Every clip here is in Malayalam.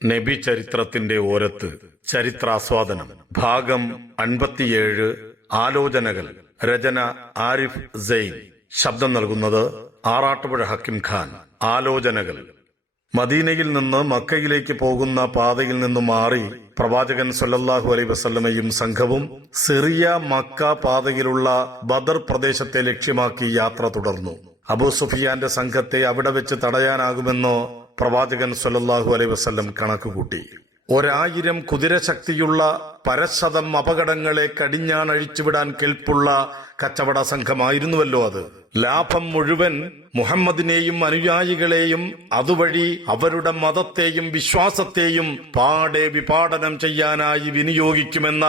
നബി ചരിത്രത്തിന്റെ ഓരത്ത് ചരിത്രാസ്വാദനം ഭാഗം 57 ആലോചനകൾ. രചന ആരിഫ് സെയ്ൻ. ശബ്ദം നൽകുന്നത് ആറാട്ടുപുഴ ഹക്കിം ഖാൻ. ആലോചനകൾ. മദീനയിൽ നിന്ന് മക്കയിലേക്ക് പോകുന്ന പാതയിൽ നിന്നും മാറി പ്രവാചകൻ സല്ലല്ലാഹു അലൈഹി വസല്ലമയും സംഘവും സിറിയ മക്ക പാതയിലുള്ള ബദർ പ്രദേശത്തെ ലക്ഷ്യമാക്കി യാത്ര തുടർന്നു. അബൂ സുഫിയാന്റെ സംഘത്തെ അവിടെ വെച്ച് തടയാനാകുമെന്നോ പ്രവാചകൻ സല്ലല്ലാഹു അലൈഹി വസല്ലം കണക്കുകൂട്ടി. 1000 കുതിരശക്തിയുള്ള പരശതം അപകടങ്ങളെ കടിഞ്ഞാണഴിച്ചുവിടാൻ കെൽപ്പുള്ള കച്ചവട സംഘമായിരുന്നുവല്ലോ അത്. ലാഭം മുഴുവൻ മുഹമ്മദിനെയും അനുയായികളെയും അതുവഴി അവരുടെ മതത്തെയും വിശ്വാസത്തെയും പാടെ വിപാടനം ചെയ്യാനായി വിനിയോഗിക്കുമെന്ന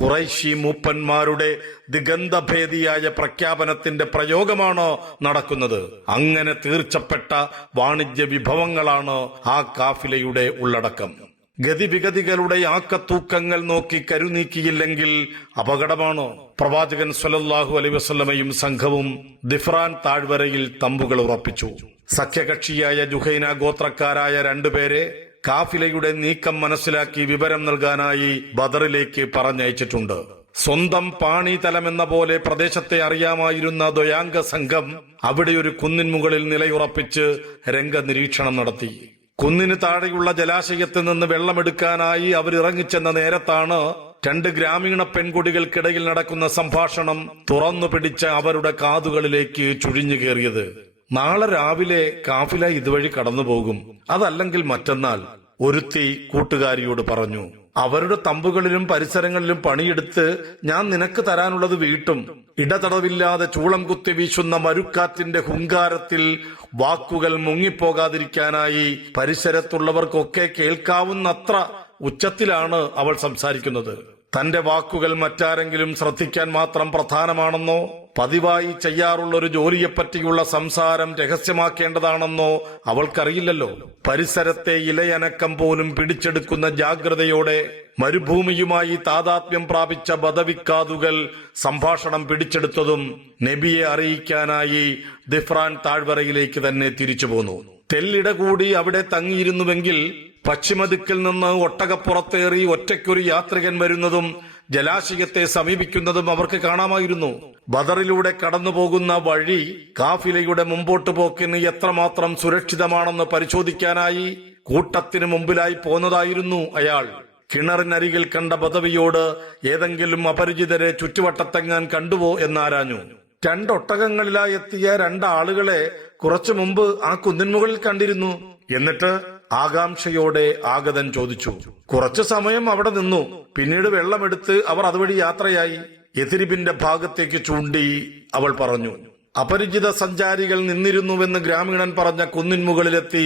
ഖുറൈശി മൂപ്പന്മാരുടെ ദിഗന്ധഭേദിയായ പ്രഖ്യാപനത്തിന്റെ പ്രയോഗമാണോ നടക്കുന്നത്? അങ്ങനെ തീർച്ചപ്പെട്ട വാണിജ്യ വിഭവങ്ങളാണ് ആ കാഫിലയുടെ ഉള്ളടക്കം. ഗതിവിഗതികളുടെ ആക്കത്തൂക്കങ്ങൾ നോക്കി കരുനീക്കിയില്ലെങ്കിൽ അപകടമാണോ? പ്രവാചകൻ സല്ലല്ലാഹു അലൈഹി വസല്ലമയും സംഘവും ദിഫ്രാൻ താഴ്വരയിൽ തമ്പുകൾ ഉറപ്പിച്ചു. സഖ്യകക്ഷിയായ ജുഹൈന ഗോത്രക്കാരായ 2 പേരെ കാഫിലയുടെ നീക്കം മനസ്സിലാക്കി വിവരം നൽകാനായി ബദറിലേക്ക് പറഞ്ഞയച്ചിട്ടുണ്ട്. സ്വന്തം പാണിതലമെന്ന പോലെ പ്രദേശത്തെ അറിയാമായിരുന്ന ദ്വയാംഗ സംഘം അവിടെ ഒരു കുന്നിൻ മുകളിൽ നിലയുറപ്പിച്ച് രംഗനിരീക്ഷണം നടത്തി. കുന്നിന് താഴെയുള്ള ജലാശയത്തിൽ നിന്ന് വെള്ളമെടുക്കാനായി അവരിറങ്ങിച്ചെന്ന നേരത്താണ് 2 ഗ്രാമീണ പെൺകുട്ടികൾക്കിടയിൽ നടക്കുന്ന സംഭാഷണം തുറന്നു പിടിച്ച അവരുടെ കാതുകളിലേക്ക് ചുഴിഞ്ഞു കയറിയത്. നാളെ രാവിലെ കാഫില ഇതുവഴി കടന്നുപോകും, അതല്ലെങ്കിൽ മറ്റന്നാൾ, ഒരുത്തി കൂട്ടുകാരിയോട് പറഞ്ഞു. അവരുടെ തമ്പുകളിലും പരിസരങ്ങളിലും പണിയെടുത്ത് ഞാൻ നിനക്ക് തരാനുള്ളത് വീട്ടും. ഇടതടവില്ലാതെ ചൂളം കുത്തി വീശുന്ന മരുക്കാറ്റിന്റെ ഹുങ്കാരത്തിൽ വാക്കുകൾ മുങ്ങിപ്പോകാതിരിക്കാനായി പരിസരത്തുള്ളവർക്കൊക്കെ കേൾക്കാവുന്നത്ര ഉച്ചത്തിലാണ് അവൾ സംസാരിക്കുന്നത്. തന്റെ വാക്കുകൾ മറ്റാരെങ്കിലും ശ്രദ്ധിക്കാൻ മാത്രം പ്രധാനമാണെന്നോ പതിവായി ചെയ്യാറുള്ള ഒരു ജോലിയെപ്പറ്റിയുള്ള സംസാരം രഹസ്യമാക്കേണ്ടതാണെന്നോ അവൾക്കറിയില്ലല്ലോ. പരിസരത്തെ ഇലയനക്കം പോലും പിടിച്ചെടുക്കുന്ന ജാഗ്രതയോടെ മരുഭൂമിയുമായി താതാത്മ്യം പ്രാപിച്ച ബദവിക്കാതുകൾ സംഭാഷണം പിടിച്ചെടുത്തതും നബിയെ അറിയിക്കാനായി ദിഫ്രാൻ താഴ്വരയിലേക്ക് തന്നെ തിരിച്ചു പോന്നു. തെല്ലിട കൂടി അവിടെ തങ്ങിയിരുന്നുവെങ്കിൽ പശ്ചിമദിക്കിൽ നിന്ന് ഒട്ടകപ്പുറത്തേറി ഒറ്റയ്ക്കൊരു യാത്രികൻ വരുന്നതും ജലാശയത്തെ സമീപിക്കുന്നതും അവർക്ക് കാണാമായിരുന്നു. ബദറിലൂടെ കടന്നുപോകുന്ന വഴി കാഫിലയുടെ മുമ്പോട്ട് പോക്കിന് എത്രമാത്രം സുരക്ഷിതമാണെന്ന് പരിശോധിക്കാനായി കൂട്ടത്തിന് മുമ്പിലായി പോന്നതായിരുന്നു അയാൾ. കിണറിനരികിൽ കണ്ട ബദവിയോട് ഏതെങ്കിലും അപരിചിതരെ ചുറ്റുവട്ടത്തെങ്ങാൻ കണ്ടുവോ എന്നാരാഞ്ഞു. 2 ഒട്ടകങ്ങളിലായി എത്തിയ 2 ആളുകളെ കുറച്ചു മുമ്പ് ആ കുന്നിൻമുകളിൽ കണ്ടിരുന്നു. എന്നിട്ട് ആകാംക്ഷയോടെ ആഗതൻ ചോദിച്ചു. കുറച്ചു സമയം അവിടെ നിന്നു, പിന്നീട് വെള്ളമെടുത്ത് അവർ അതുവഴി യാത്രയായി. യഥിരിബിന്റെ ഭാഗത്തേക്ക് ചൂണ്ടി അവൾ പറഞ്ഞു. അപരിചിത സഞ്ചാരികൾ നിന്നിരുന്നുവെന്ന് ഗ്രാമീണൻ പറഞ്ഞ കുന്നിൻമുകളിലെത്തി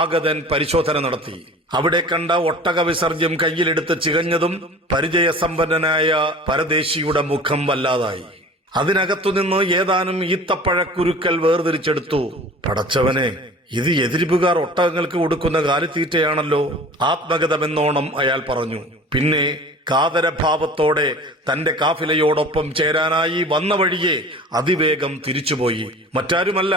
ആഗതൻ പരിശോധന നടത്തി. അവിടെ കണ്ട ഒട്ടക വിസർജ്യം കയ്യിലെടുത്ത് ചികഞ്ഞതും പരിചയസമ്പന്നനായ പരദേശിയുടെ മുഖം വല്ലാതായി. അതിനകത്തുനിന്ന് ഏതാനും ഈത്തപ്പഴക്കുരുക്കൽ വേർതിരിച്ചെടുത്തു. പടച്ചവനെ, ഇത് എതിരിപ്പുകാർ ഒട്ടകങ്ങൾക്ക് കൊടുക്കുന്ന കാലിത്തീറ്റയാണല്ലോ. ആത്മഗതമെന്നോണം അയാൾ പറഞ്ഞു. പിന്നെ കാതരഭാവത്തോടെ തന്റെ കാഫിലയോടൊപ്പം ചേരാനായി വന്ന വഴിയെ അതിവേഗം തിരിച്ചുപോയി. മറ്റാരുമല്ല,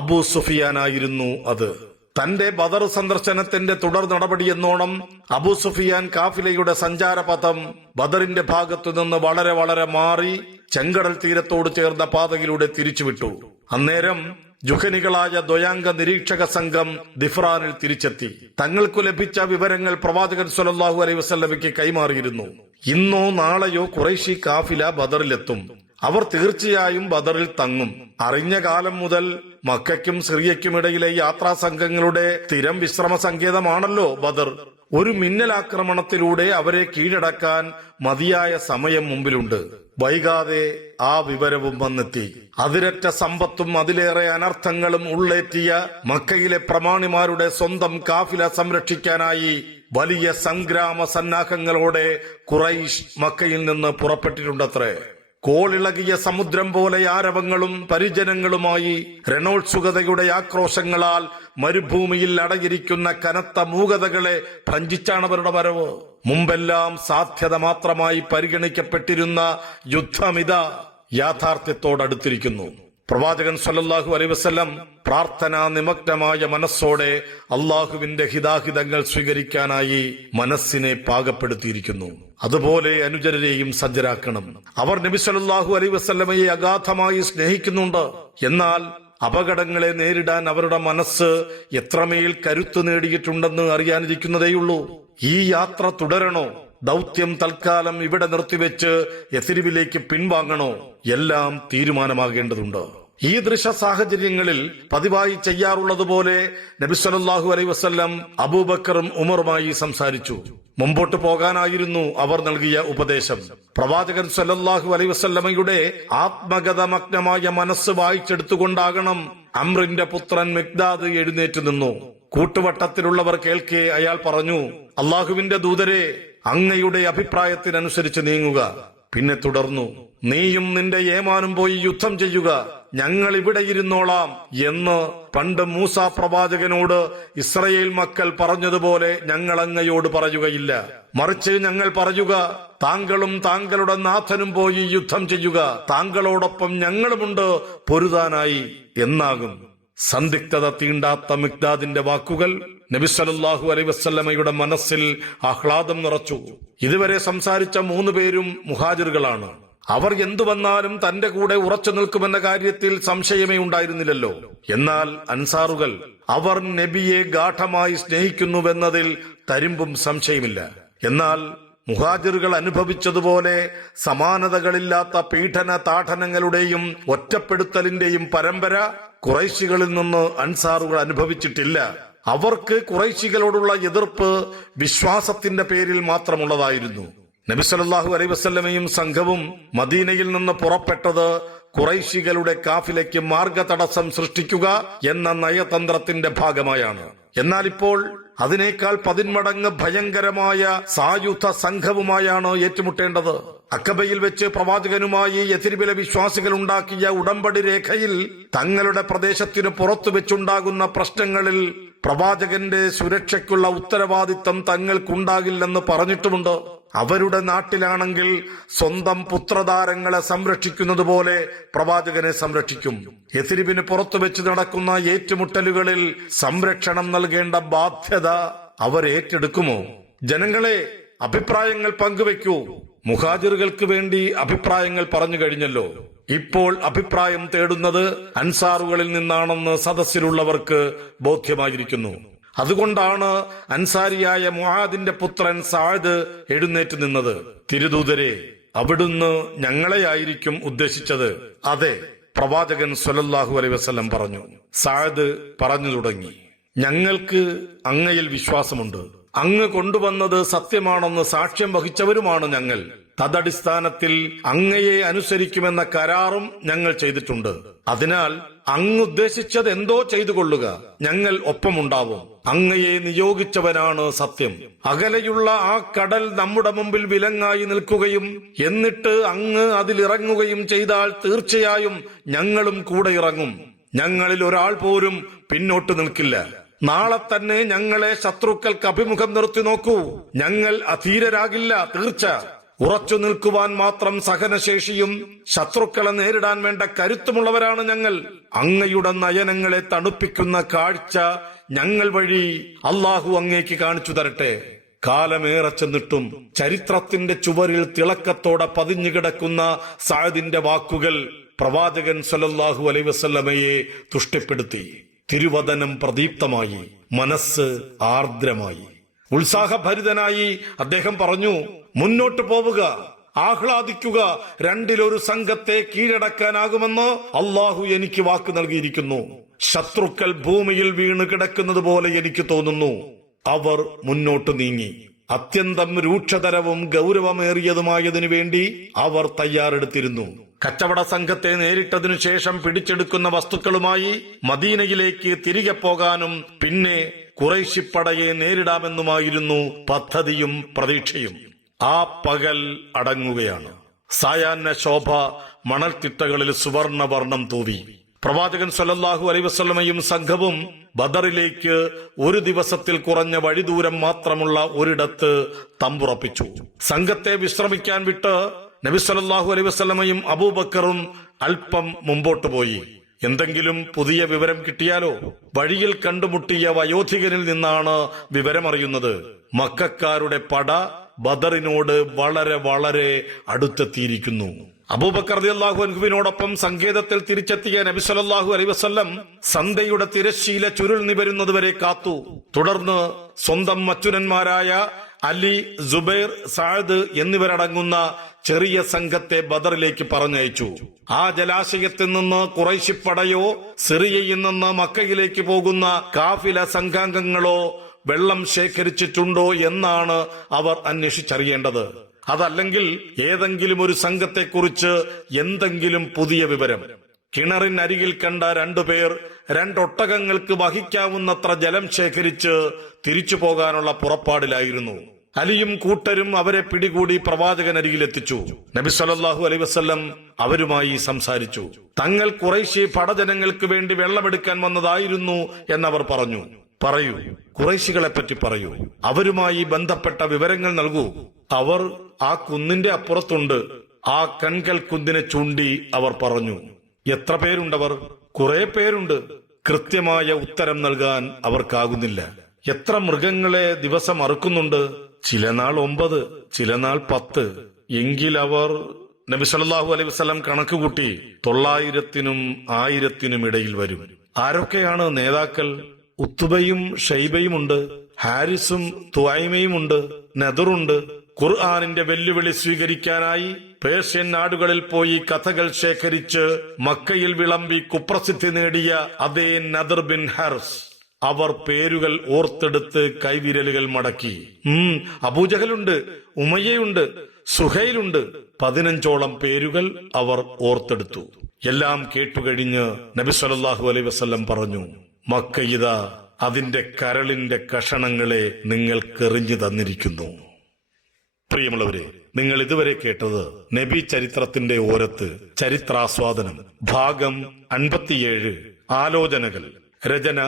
അബൂ സുഫിയാനായിരുന്നു അത്. തന്റെ ബദർ സന്ദർശനത്തിന്റെ തുടർ നടപടിയെന്നോണം അബൂ സുഫിയാൻ കാഫിലയുടെ സഞ്ചാരപഥം ബദറിന്റെ ഭാഗത്തുനിന്ന് വളരെ വളരെ മാറി ചെങ്കടൽ തീരത്തോട് ചേർന്ന പാതയിലൂടെ തിരിച്ചുവിട്ടു. അന്നേരം ജുഹനികളായ ദ്വയാംഗ നിരീക്ഷക സംഘം ദിഫ്രാനിൽ തിരിച്ചെത്തി. തങ്ങൾക്കു ലഭിച്ച വിവരങ്ങൾ പ്രവാചകൻ സല്ലല്ലാഹു അലൈഹി വസല്ലമയ്ക്ക് കൈമാറിയിരുന്നു. ഇന്നോ നാളെയോ ഖുറൈശി കാഫില ബദറിലെത്തും. അവർ തീർച്ചയായും ബദറിൽ തങ്ങും. അറിഞ്ഞ കാലം മുതൽ മക്കയ്ക്കും സിറിയയ്ക്കുമിടയിലെ യാത്രാ സംഘങ്ങളുടെ സ്ഥിരം വിശ്രമ സങ്കേതമാണല്ലോ ബദർ. ഒരു മിന്നലാക്രമണത്തിലൂടെ അവരെ കീഴടക്കാൻ മതിയായ സമയം മുമ്പിലുണ്ട്. വൈകാതെ ആ വിവരവും വന്നെത്തി. അതിരറ്റ സമ്പത്തും അതിലേറെ അനർത്ഥങ്ങളും ഉള്ളേറ്റിയ മക്കയിലെ പ്രമാണിമാരുടെ സ്വന്തം കാഫില സംരക്ഷിക്കാനായി വലിയ സംഗ്രാമ സന്നാഹങ്ങളോടെ ഖുറൈശ് മക്കയിൽ നിന്ന് പുറപ്പെട്ടിട്ടുണ്ടത്രേ. കോളിളകിയ സമുദ്രം പോലെ ആരവങ്ങളും പരിജനങ്ങളുമായി രണോത്സുകതയുടെ ആക്രോശങ്ങളാൽ മരുഭൂമിയിൽ അടയിരിക്കുന്ന കനത്ത മൂകതകളെ ഭഞ്ജിച്ചാണവരുടെ വരവ്. മുമ്പെല്ലാം സാധ്യത മാത്രമായി പരിഗണിക്കപ്പെട്ടിരുന്ന യുദ്ധമിത യാഥാർത്ഥ്യത്തോടടുത്തിരിക്കുന്നു. പ്രവാചകൻ സല്ലല്ലാഹു അലൈഹി വസല്ലം പ്രാർത്ഥനാ നിമഗ്നമായ മനസ്സോടെ അള്ളാഹുവിന്റെ ഹിതാഹിതങ്ങൾ സ്വീകരിക്കാനായി മനസ്സിനെ പാകപ്പെടുത്തിയിരിക്കുന്നു. അതുപോലെ അനുചരരെയും സജ്ജരാക്കണം. അവർ നബി സല്ലല്ലാഹു അലൈഹി വസല്ലമയെ അഗാധമായി സ്നേഹിക്കുന്നുണ്ട്. എന്നാൽ അപകടങ്ങളെ നേരിടാൻ അവരുടെ മനസ്സ് എത്രമേൽ കരുത്തു നേടിയിട്ടുണ്ടെന്ന് അറിയാനിരിക്കുന്നതേയുള്ളൂ. ഈ യാത്ര തുടരണോ, ദൗത്യം തൽക്കാലം ഇവിടെ നിർത്തിവെച്ച് യഥരിബിലേക്ക് പിൻവാങ്ങണോ, എല്ലാം തീരുമാനമാകേണ്ടതുണ്ട്. ഈ ദൃശ സാഹചര്യങ്ങളിൽ പതിവായി ചെയ്യാറുള്ളതുപോലെ നബി സല്ലല്ലാഹു അലൈഹി വസല്ലം അബൂബക്കറും ഉമറുമായി സംസാരിച്ചു. മുമ്പോട്ട് പോകാനായിരുന്നു അവർ നൽകിയ ഉപദേശം. പ്രവാചകൻ സല്ലല്ലാഹു അലൈഹി വസല്ലമയുടെ ആത്മഗതമഗ്നമായ മനസ്സ് വായിച്ചെടുത്തുകൊണ്ടാകണം അംറിന്റെ പുത്രൻ മിഖ്ദാദ് എഴുന്നേറ്റ് നിന്നു. കൂട്ടുവട്ടത്തിലുള്ളവർ കേൾക്കെ അയാൾ പറഞ്ഞു, അള്ളാഹുവിന്റെ ദൂതരെ, അങ്ങയുടെ അഭിപ്രായത്തിനനുസരിച്ച് നീങ്ങുക. പിന്നെ തുടർന്നു, നീയും നിന്റെ ഏമാനും പോയി യുദ്ധം ചെയ്യുക, ഞങ്ങൾ ഇവിടെ ഇരുന്നോളാം എന്ന് പണ്ട് മൂസ പ്രവാചകനോട് ഇസ്രയേൽ മക്കൾ പറഞ്ഞതുപോലെ ഞങ്ങൾ അങ്ങയോട് പറയുകയില്ല. മറിച്ച് ഞങ്ങൾ പറയുക, താങ്കളും താങ്കളുടെ നാഥനും പോയി യുദ്ധം ചെയ്യുക, താങ്കളോടൊപ്പം ഞങ്ങളുമുണ്ട് പൊരുതാനായി എന്നാകും. സന്ദിഗ്ധത തീണ്ടാത്ത മിഖ്ദാദിന്റെ വാക്കുകൾ നബി സല്ലല്ലാഹു അലൈഹി വസല്ലമയുടെ മനസ്സിൽ ആഹ്ലാദം നിറച്ചു. ഇതുവരെ സംസാരിച്ച 3 പേരും മുഹാജിറുകളാണ്. അവർ എന്തു വന്നാലും തന്റെ കൂടെ ഉറച്ചു നിൽക്കുമെന്ന കാര്യത്തിൽ സംശയമേ ഉണ്ടായിരുന്നില്ലല്ലോ. എന്നാൽ അൻസാറുകൾ, അവർ നബിയെ ഗാഠമായി സ്നേഹിക്കുന്നുവെന്നതിൽ തരിമ്പും സംശയമില്ല. എന്നാൽ മുഹാജിറുകൾ അനുഭവിച്ചതുപോലെ സമാനതകളില്ലാത്ത പീഡന താഠനങ്ങളുടെയും ഒറ്റപ്പെടുത്തലിന്റെയും പരമ്പര ഖുറൈശികളിൽ നിന്ന് അൻസാറുകൾ അനുഭവിച്ചിട്ടില്ല. അവർക്ക് ഖുറൈശികളോടുള്ള എതിർപ്പ് വിശ്വാസത്തിന്റെ പേരിൽ മാത്രമുള്ളതായിരുന്നു. നബി സല്ലല്ലാഹു അലൈഹി വസല്ലമയും സംഘവും മദീനയിൽ നിന്ന് പുറപ്പെട്ടത് ഖുറൈശികളുടെ കാഫിലയ്ക്ക് മാർഗതടസ്സം സൃഷ്ടിക്കുക എന്ന നയതന്ത്രത്തിന്റെ ഭാഗമായാണ്. എന്നാൽ ഇപ്പോൾ അതിനേക്കാൾ 10 മടങ്ങ് ഭയങ്കരമായ സായുധ സംഘവുമായാണ് ഏറ്റുമുട്ടേണ്ടത്. അക്കബയിൽ വെച്ച് പ്രവാചകനുമായി യഥരിബിലെ വിശ്വാസികൾ ഉണ്ടാക്കിയ ഉടമ്പടി രേഖയിൽ തങ്ങളുടെ പ്രദേശത്തിനു പുറത്തു വെച്ചുണ്ടാകുന്ന പ്രശ്നങ്ങളിൽ പ്രവാചകന്റെ സുരക്ഷയ്ക്കുള്ള ഉത്തരവാദിത്തം തങ്ങൾക്കുണ്ടാകില്ലെന്ന് പറഞ്ഞിട്ടുമുണ്ട്. അവരുടെ നാട്ടിലാണെങ്കിൽ സ്വന്തം പുത്രധാരങ്ങളെ സംരക്ഷിക്കുന്നത് പോലെ പ്രവാചകനെ സംരക്ഷിക്കും. യഥരിബിന് പുറത്തു വെച്ച് നടക്കുന്ന ഏറ്റുമുട്ടലുകളിൽ സംരക്ഷണം നൽകേണ്ട ബാധ്യത അവർ ഏറ്റെടുക്കുമോ? ജനങ്ങളെ, അഭിപ്രായങ്ങൾ പങ്കുവെക്കൂ. മുഹാജിറുകൾക്ക് വേണ്ടി അഭിപ്രായങ്ങൾ പറഞ്ഞു കഴിഞ്ഞല്ലോ. ഇപ്പോൾ അഭിപ്രായം തേടുന്നത് അൻസാറുകളിൽ നിന്നാണെന്ന് സദസ്സിലുള്ളവർക്ക് ബോധ്യമായിരിക്കുന്നു. അതുകൊണ്ടാണ് അൻസാരിയായ മുആദിന്റെ പുത്രൻ സഅദ് എഴുന്നേറ്റ് നിന്നത്. തിരുദൂതരെ, അവിടുന്ന് ഞങ്ങളെയായിരിക്കും ഉദ്ദേശിച്ചത്. അതെ, പ്രവാചകൻ സല്ലല്ലാഹു അലൈഹി വസല്ലം പറഞ്ഞു. സഅദ് പറഞ്ഞു തുടങ്ങി, ഞങ്ങൾക്ക് അങ്ങയിൽ വിശ്വാസമുണ്ട്. അങ്ങ് കൊണ്ടുവന്നത് സത്യമാണെന്ന് സാക്ഷ്യം വഹിച്ചവരുമാണ് ഞങ്ങൾ. തദടിസ്ഥാനത്തിൽ അങ്ങയെ അനുസരിക്കുമെന്ന കരാറും ഞങ്ങൾ ചെയ്തിട്ടുണ്ട്. അതിനാൽ അങ്ങ് ഉദ്ദേശിച്ചത് എന്തോ ചെയ്തുകൊള്ളുക, ഞങ്ങൾ ഒപ്പമുണ്ടാവും. അങ്ങയെ നിയോഗിച്ചവനാണ് സത്യം. അകലെയുള്ള ആ കടൽ നമ്മുടെ മുമ്പിൽ വിലങ്ങായി നിൽക്കുകയും എന്നിട്ട് അങ്ങ് അതിലിറങ്ങുകയും ചെയ്താൽ തീർച്ചയായും ഞങ്ങളും കൂടെ ഇറങ്ങും. ഞങ്ങളിൽ ഒരാൾ പോലും പിന്നോട്ട് നിൽക്കില്ല. നാളെ തന്നെ ഞങ്ങളെ ശത്രുക്കൾക്ക് അഭിമുഖം നിർത്തി നോക്കൂ. ഞങ്ങൾ അധീരരാകില്ല, തീർച്ച. ഉറച്ചു നിൽക്കുവാൻ മാത്രം സഹനശേഷിയും ശത്രുക്കളെ നേരിടാൻ വേണ്ട കരുത്തുമുള്ളവരാണ് ഞങ്ങൾ. അങ്ങയുടെ നയനങ്ങളെ തണുപ്പിക്കുന്ന കാഴ്ച ഞങ്ങൾ വഴി അള്ളാഹു അങ്ങേക്ക് കാണിച്ചു തരട്ടെ. കാലമേറെ ചെന്നിട്ടും ചരിത്രത്തിന്റെ ചുവരിൽ തിളക്കത്തോടെ പതിഞ്ഞുകിടക്കുന്ന സഅദിന്റെ വാക്കുകൾ പ്രവാചകൻ സല്ലല്ലാഹു അലൈഹി വസല്ലമയെ തുഷ്ടിപ്പെടുത്തി. തിരുവദനം പ്രദീപ്തമായി, മനസ്സ് ആർദ്രമായി. ഉത്സാഹഭരിതനായി അദ്ദേഹം പറഞ്ഞു, മുന്നോട്ട് പോവുക, ആഹ്ലാദിക്കുക. 2-1 സംഘത്തെ കീഴടക്കാനാകുമെന്ന് അള്ളാഹു എനിക്ക് വാക്ക് നൽകിയിരിക്കുന്നു. ശത്രുക്കൾ ഭൂമിയിൽ വീണ് കിടക്കുന്നത് പോലെ എനിക്ക് തോന്നുന്നു. അവർ മുന്നോട്ട് നീങ്ങി. അത്യന്തം രൂക്ഷതരവും ഗൗരവമേറിയതുമായതിനു വേണ്ടി അവർ തയ്യാറെടുത്തിരുന്നു. കച്ചവട സംഘത്തെ നേരിട്ടതിനു ശേഷം പിടിച്ചെടുക്കുന്ന വസ്തുക്കളുമായി മദീനയിലേക്ക് തിരികെ പോകാനും പിന്നെ ഖുറൈശിപ്പടയെ നേരിടാമെന്നുമായിരുന്നു പദ്ധതിയും പ്രതീക്ഷയും. ആ പകൽ അടങ്ങുകയാണ്. സായാഹ്ന ശോഭ മണൽത്തിട്ടകളിൽ സുവർണവർണം തൂവി. പ്രവാചകൻ സല്ലല്ലാഹു അലൈഹി വസല്ലമയും സംഘവും ബദറിലേക്ക് 1 ദിവസത്തിൽ കുറഞ്ഞ വഴിദൂരം മാത്രമുള്ള ഒരിടത്ത് തമ്പുറപ്പിച്ചു. സംഘത്തെ വിശ്രമിക്കാൻ വിട്ട് നബി സല്ലല്ലാഹു അലൈഹി വസല്ലമയും അബൂബക്കറും അല്പം മുമ്പോട്ട് പോയി. എന്തെങ്കിലും പുതിയ വിവരം കിട്ടിയാലോ? വഴിയിൽ കണ്ടുമുട്ടിയ വയോധികനിൽ നിന്നാണ് വിവരമറിയുന്നത്. മക്കക്കാരുടെ പട ബദറിനോട് വളരെ വളരെ അടുത്തെത്തിയിരിക്കുന്നു. അബൂബക്കർ റളിയല്ലാഹു അൻഹുവിനോടൊപ്പം സങ്കേതത്തിൽ തിരിച്ചെത്തിയ നബി സല്ലല്ലാഹു അലൈഹി വസല്ലം സന്ധ്യയുടെ തിരശ്ശീല ചുരുൾ നിവരുന്നതുവരെ കാത്തു. തുടർന്ന് സ്വന്തം മച്ചുനന്മാരായ അലി, സുബൈർ, സഅദ് എന്നിവരടങ്ങുന്ന ചെറിയ സംഘത്തെ ബദറിലേക്ക് പറഞ്ഞയച്ചു. ആ ജലാശയത്തിൽ നിന്ന് ഖുറൈശി പടയോ സിറിയയിൽ നിന്ന് മക്കയിലേക്ക് പോകുന്ന കാഫില സംഘാംഗങ്ങളോ വെള്ളം ശേഖരിച്ചിട്ടുണ്ടോ എന്നാണ് അവർ അന്വേഷിച്ചറിയേണ്ടത്. അതല്ലെങ്കിൽ ഏതെങ്കിലും ഒരു സംഘത്തെക്കുറിച്ച് എന്തെങ്കിലും പുതിയ വിവരം. കിണറിനരികിൽ കണ്ട 2 പേർ 2 ഒട്ടകങ്ങൾക്ക് വഹിക്കാവുന്നത്ര ജലം ശേഖരിച്ച് തിരിച്ചു പോകാനുള്ള പുറപ്പാടിലായിരുന്നു. അലിയും കൂട്ടരും അവരെ പിടികൂടി പ്രവാചകനരികിലെത്തിച്ചു. നബി സല്ലല്ലാഹു അലൈഹി വസല്ലം അവരുമായി സംസാരിച്ചു. തങ്ങൾ ഖുറൈശി പടജനങ്ങൾക്ക് വേണ്ടി വെള്ളമെടുക്കാൻ വന്നതായിരുന്നു എന്നവർ പറഞ്ഞു. പറയൂ, ഖുറൈശികളെ പറ്റി പറയൂ, അവരുമായി ബന്ധപ്പെട്ട വിവരങ്ങൾ നൽകൂ. അവർ ആ കുന്നിന്റെ അപ്പുറത്തുണ്ട്. ആ കൺകൽ കുന്നിനെ ചൂണ്ടി അവർ പറഞ്ഞു. എത്ര പേരുണ്ടവർ? കുറെ പേരുണ്ട്. കൃത്യമായ ഉത്തരം നൽകാൻ അവർക്കാകുന്നില്ല. എത്ര മൃഗങ്ങളെ ദിവസം അറുക്കുന്നുണ്ട്? ചില നാൾ 9, ചില നാൾ 10. എങ്കിൽ അവർ നബി സല്ലല്ലാഹു അലൈഹി വസല്ലം കണക്കുകൂട്ടി 900-നും 1000-നും ഇടയിൽ വരും. ആരൊക്കെയാണ് നേതാക്കൾ? ഉത്തുബയും ഷൈബയുമുണ്ട്, ഹാരിസും തുഐമയുമുണ്ട്, നദറുണ്ട്. ഖുർആനിന്റെ വെല്ലുവിളി സ്വീകരിക്കാനായി പേർഷ്യൻ നാടുകളിൽ പോയി കഥകൾ ശേഖരിച്ച് മക്കയിൽ വിളമ്പി കുപ്രസിദ്ധി നേടിയ അതേ നദർ ബിൻ ഹാരിസ്. അവർ പേരുകൾ ഓർത്തെടുത്ത് കൈവിരലുകൾ മടക്കി. അബൂജഹലുണ്ട്, ഉമയ്യയുണ്ട്, സുഹൈലുണ്ട്. 15ഓളം പേരുകൾ അവർ ഓർത്തെടുത്തു. എല്ലാം കേട്ടുകഴിഞ്ഞ് നബി സല്ലല്ലാഹു അലൈഹി വസല്ലം പറഞ്ഞു, മക്കയിത അതിന്റെ കരളിന്റെ കഷണങ്ങളെ നിങ്ങൾക്കെറിഞ്ഞു തന്നിരിക്കുന്നു. പ്രിയമുള്ളവരെ, നിങ്ങൾ ഇതുവരെ കേട്ടത് നബി ചരിത്രത്തിന്റെ ഓരത്ത് ചരിത്രാസ്വാദനം ഭാഗം 57. ആലോചനകൾ. രചന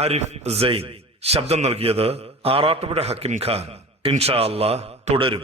ആരിഫ് സൈൻ. ശബ്ദം നൽകിയത് ആറാട്ടുപുഴ ഹക്കിം ഖാൻ. ഇൻഷാ അല്ലാഹ് തുടരും.